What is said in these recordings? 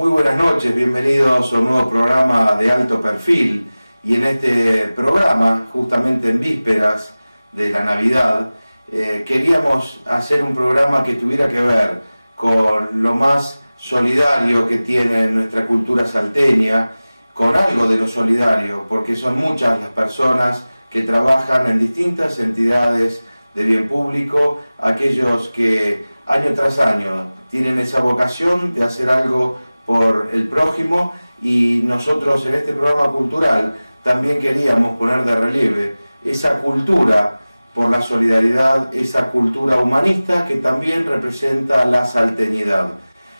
Muy buenas noches, bienvenidos a un nuevo programa de alto perfil. Y en este programa, justamente en vísperas de la Navidad, queríamos hacer un programa que tuviera que ver con lo más solidario que tiene nuestra cultura salteña, con algo de lo solidario, porque son muchas las personas que trabajan en distintas entidades de bien público, aquellos que año tras año tienen esa vocación de hacer algo por el prójimo, y nosotros en este programa cultural también queríamos poner de relieve esa cultura por la solidaridad, esa cultura humanista que también representa la salteñidad.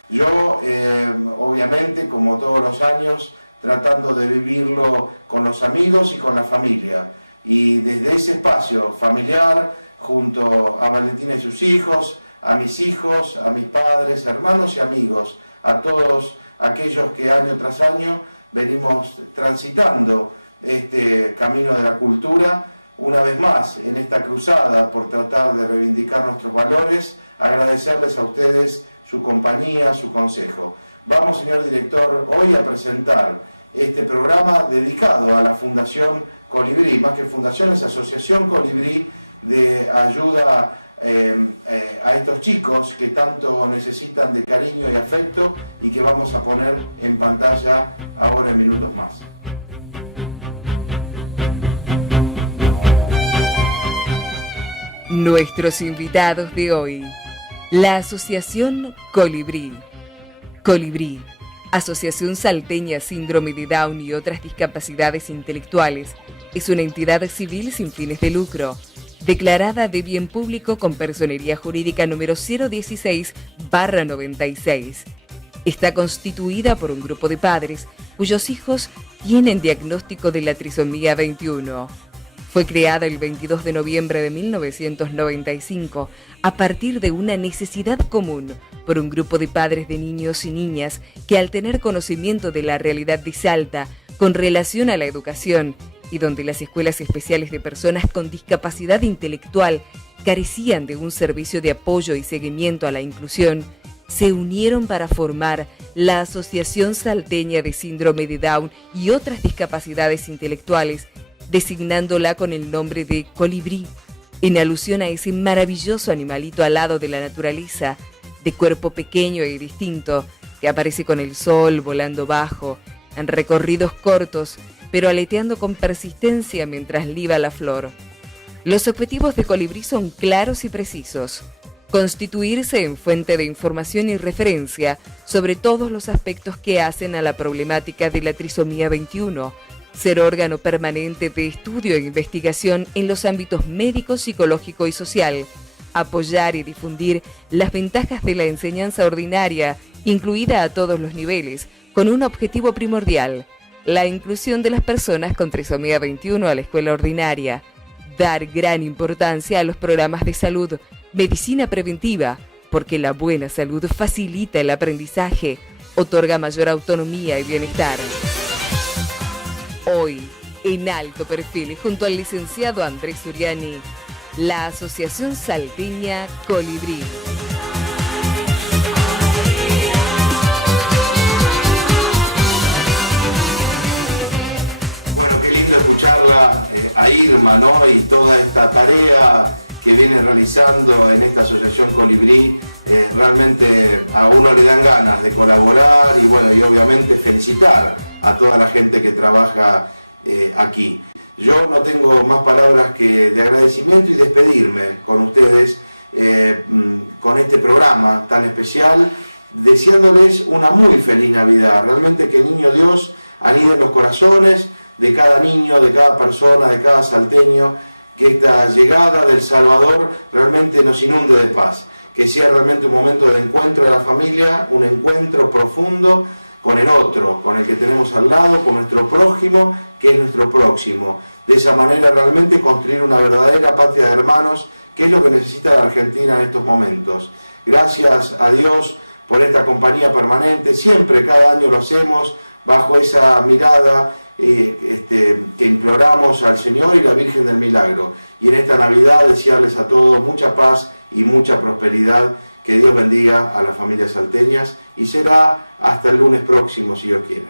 Yo, obviamente, como todos los años, tratando de vivirlo con los amigos y con la familia, y desde ese espacio familiar, junto a Valentina y sus hijos, a mis hijos, a mis padres, hermanos y amigos, a todos aquellos que año tras año venimos transitando este camino de la cultura, una vez más en esta cruzada por tratar de reivindicar nuestros valores, agradecerles a ustedes su compañía, su consejo. Vamos, señor director, hoy a presentar este programa dedicado a la Fundación Colibrí, más que fundación es Asociación Colibrí, de ayuda a estos chicos que tanto necesitan de cariño y afecto, y que vamos a poner en pantalla ahora en minutos más. Nuestros invitados de hoy, la Asociación Colibrí. Colibrí, Asociación Salteña Síndrome de Down y otras discapacidades intelectuales, es una entidad civil sin fines de lucro, declarada de bien público con personería jurídica número 016/96. Está constituida por un grupo de padres cuyos hijos tienen diagnóstico de la trisomía 21. Fue creada el 22 de noviembre de 1995 a partir de una necesidad común por un grupo de padres de niños y niñas que, al tener conocimiento de la realidad de Salta con relación a la educación, y donde las escuelas especiales de personas con discapacidad intelectual carecían de un servicio de apoyo y seguimiento a la inclusión, se unieron para formar la Asociación Salteña de Síndrome de Down y otras discapacidades intelectuales, designándola con el nombre de Colibrí, en alusión a ese maravilloso animalito alado de la naturaleza, de cuerpo pequeño y distinto, que aparece con el sol volando bajo, en recorridos cortos, pero aleteando con persistencia mientras liba la flor. Los objetivos de Colibrí son claros y precisos: constituirse en fuente de información y referencia sobre todos los aspectos que hacen a la problemática de la trisomía 21, ser órgano permanente de estudio e investigación en los ámbitos médico, psicológico y social, apoyar y difundir las ventajas de la enseñanza ordinaria, incluida a todos los niveles, con un objetivo primordial: la inclusión de las personas con trisomía 21 a la escuela ordinaria, dar gran importancia a los programas de salud, medicina preventiva, porque la buena salud facilita el aprendizaje, otorga mayor autonomía y bienestar. Hoy, en alto perfil, junto al licenciado Andrés Uriani, la Asociación Salteña Colibrí. Bueno, qué lindo escucharla a Irma, ¿no? Y toda esta tarea que viene realizando en esta Asociación Colibrí. Realmente a uno le dan ganas de colaborar y, bueno, y obviamente felicitar a toda la gente que trabaja aquí. Yo no tengo más palabras que de agradecimiento y despedirme con ustedes con este programa tan especial, deseándoles una muy feliz Navidad. Realmente que el Niño Dios anide en los corazones de cada niño, de cada persona, de cada salteño, que esta llegada del Salvador realmente nos inunde de paz, que sea realmente un momento de encuentro de la familia, un encuentro profundo con el otro, con el que tenemos al lado, con nuestro prójimo, que es nuestro próximo. De esa manera realmente construir una verdadera patria de hermanos, que es lo que necesita la Argentina en estos momentos. Gracias a Dios por esta compañía permanente, siempre, cada año lo hacemos, bajo esa mirada que imploramos al Señor y la Virgen del Milagro. Y en esta Navidad desearles a todos mucha paz y mucha prosperidad. Que Dios bendiga a las familias salteñas y será hasta el lunes próximo, si Dios quiere.